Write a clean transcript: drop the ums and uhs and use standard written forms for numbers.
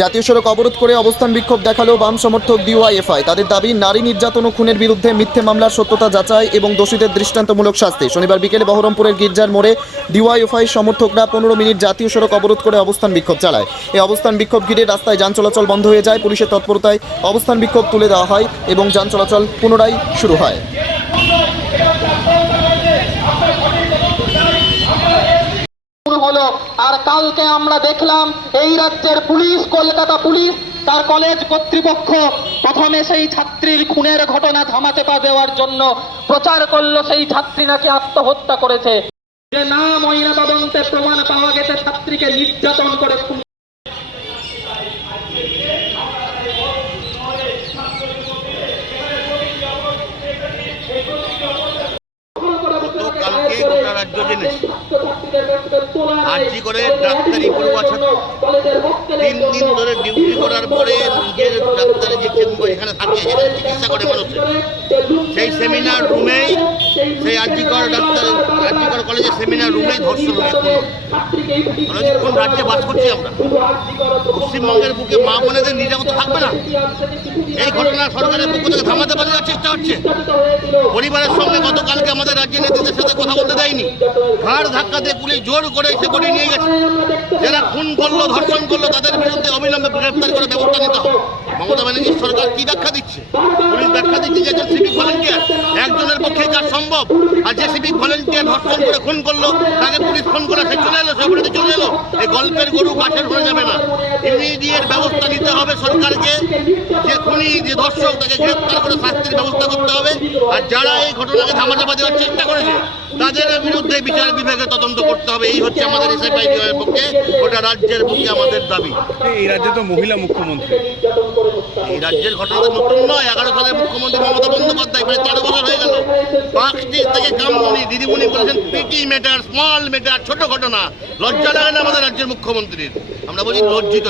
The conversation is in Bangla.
জাতীয় সড়ক অবরোধ করে অবস্থান বিক্ষোভ দেখালো বাম সমর্থক ডিওয়াইএফআই। তাদের দাবি, নারী নির্যাতন ও খুনের বিরুদ্ধে মিথ্যে মামলার সত্যতা যাচাই এবং দোষীদের দৃষ্টান্তমূলক শাস্তি। শনিবার বিকেলে বহরমপুরের গির্জার মোড়ে ডিওয়াইএফআই সমর্থকরা 15 মিনিট জাতীয় সড়ক অবরোধ করে অবস্থান বিক্ষোভ চালায়। এই অবস্থান বিক্ষোভ ঘিরে রাস্তায় যান চলাচল বন্ধ হয়ে যায়। পুলিশের তৎপরতায় অবস্থান বিক্ষোভ তুলে দেওয়া হয় এবং যান চলাচল পুনরায় শুরু হয়। হলো আর কালকে আমরা দেখলাম এই রাজ্যের পুলিশ, কলকাতা পুলিশ তার কলেজ কর্তৃপক্ষ প্রথমে সেই ছাত্রীর খুনের ঘটনা ধামাচাপা দেওয়ার জন্য প্রচার করলো সেই ছাত্রী নাকি আত্মহত্যা করেছে। যে না ময়না তদন্তে প্রমাণ পাওয়া গেছে ছাত্রীকে নির্যাতন করে খুন। কালকে গোটা রাজ্য জেনেছে আর্জি করে ডাক্তারি পড়ুয়া ছাত্র 3 দিন ধরে ডিউটি করার পরে নিজের ডাক্তারি যে কেন্দ্র এখানে থাকে, যেখানে চিকিৎসা করে মানুষের, সেই সেমিনার রুমেই, সেই আর্জিকর কলেজের সেমিনার রুমেই ধর্ষণ হয়েছে। কোন রাজ্যে বাস করছি আমরা? পশ্চিমবঙ্গের বুকে মা বোনেদের নিরাপদ থাকবে না? এই ঘটনা সরকারের পক্ষ থেকে থামাতে পারার চেষ্টা হচ্ছে। পরিবারের সঙ্গে গতকালকে আমাদের রাজ্যের নেতৃত্বের সাথে কথা বলতে দেয়নি, ঘাড় ধাক্কা দিয়ে পুলিশ জোর করে সে করে নিয়ে গেছে। যারা খুন করলো, ধর্ষণ করলো, তাদের বিরুদ্ধে অবিলম্বে গ্রেফতার করে ব্যবস্থা নিতে হবে। মমতা ব্যানার্জির সরকার কি ব্যাখ্যা দিচ্ছে? পুলিশ ব্যাখ্যা দিচ্ছে যে একজন সিভিক ভলেন্টিয়ার, একজনের পক্ষে কাজ সম্ভব। আর যে সিভিক ভলেন্টিয়ার ধর্ষণ করে খুন করলো, তাকে পুলিশ ফোন করে সে চলে এলো, সে অপরাধী চলে এলো। এই গল্পের গরু গাছের হয়ে যাবে না। ইমিডিয়েট ব্যবস্থা নিতে হবে সরকারকে। যে খুনি, যে ধর্ষক, তাকে গ্রেফতার করে শাস্তির ব্যবস্থা করতে হবে। আর যারা এই ঘটনাকে ধামাচাপা দেওয়ার চেষ্টা করেছে, তাদের বিরুদ্ধে বিচার বিভাগে তদন্ত করতে হবে। এই হচ্ছে আমাদের এসএফআই এর পক্ষে, গোটা রাজ্যের পক্ষে আমাদের দাবি। এই রাজ্যে তো মহিলা মুখ্যমন্ত্রী, এই রাজ্যের ঘটনা তো নতুন নয়। 11 সালের মুখ্যমন্ত্রী মমতা বন্দ্যোপাধ্যায়, প্রায় 13 বছর হয়ে গেল, পাঁচটি থেকে কামমণি দিদিমণি বলেছেন পিটি ম্যাটার, স্মল ম্যাটার, ছোট ঘটনা। লজ্জা লাগে না আমাদের রাজ্যের মুখ্যমন্ত্রীর? আমরা বলি লজ্জিত।